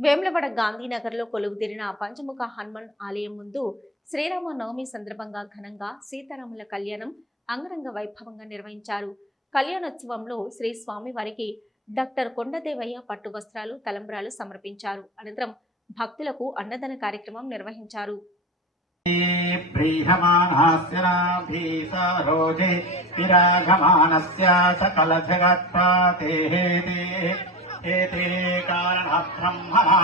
వేములవాడ గాంధీనగర్లో కొలువుదీరిన పంచముఖ హనుమాన్ ఆలయం ముందు శ్రీరామ నవమి సందర్భంగా ఘనంగా సీతారాముల కళ్యాణం అంగరంగ వైభవంగా నిర్వహించారు. కళ్యాణోత్సవంలో శ్రీ స్వామివారికి డాక్టర్ కొండదేవయ్య పట్టు వస్త్రాలు తలంబ్రాలు సమర్పించారు. అనంతరం భక్తులకు అన్నదాన కార్యక్రమం నిర్వహించారు. ప్రీహమానాస్య నాభీసరోజే విరాఘమానస్య సకల జగత్పాతేహేతే ఏతే కారణాత్ బ్రహ్మణా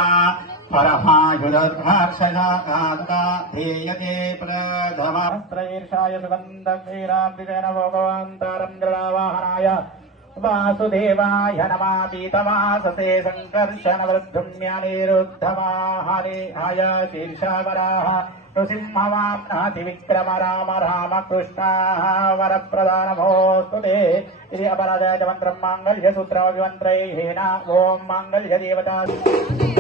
పరమాయుధర్భాక్షజాకాంతేయతే ప్రథమస్త్రైర్షాయ సుగంధీరాంతిజన భగవంతరం గృణవాహనాయ వాసుదేవాయ నమాపీతమాసతే సంకర్షణ వృద్ధుణ్యనిరుద్ధమాహరిహాయ శీర్షావరాः నృసింహవామ్నాతి విక్రమ రామ రామ కృష్ణ వరప్రదానమోస్తు ఇది అపరాజాయ మంత్రం మాంగళ్య సూత్రమంత్రైహేన ఓం మాంగళ్య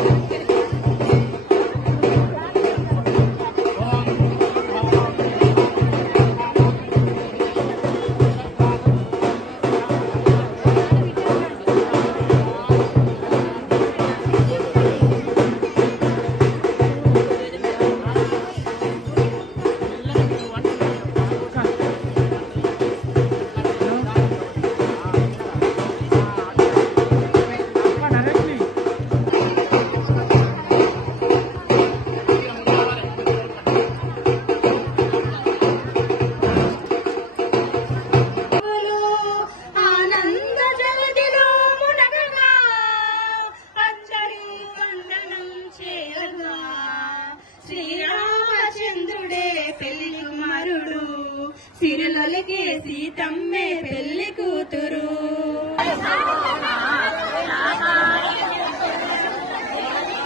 శ్రీరామచంద్రుడే పెళ్ళి కుమారుడు సిరులొలికే సీతమ్మే పెళ్ళి కూతురు.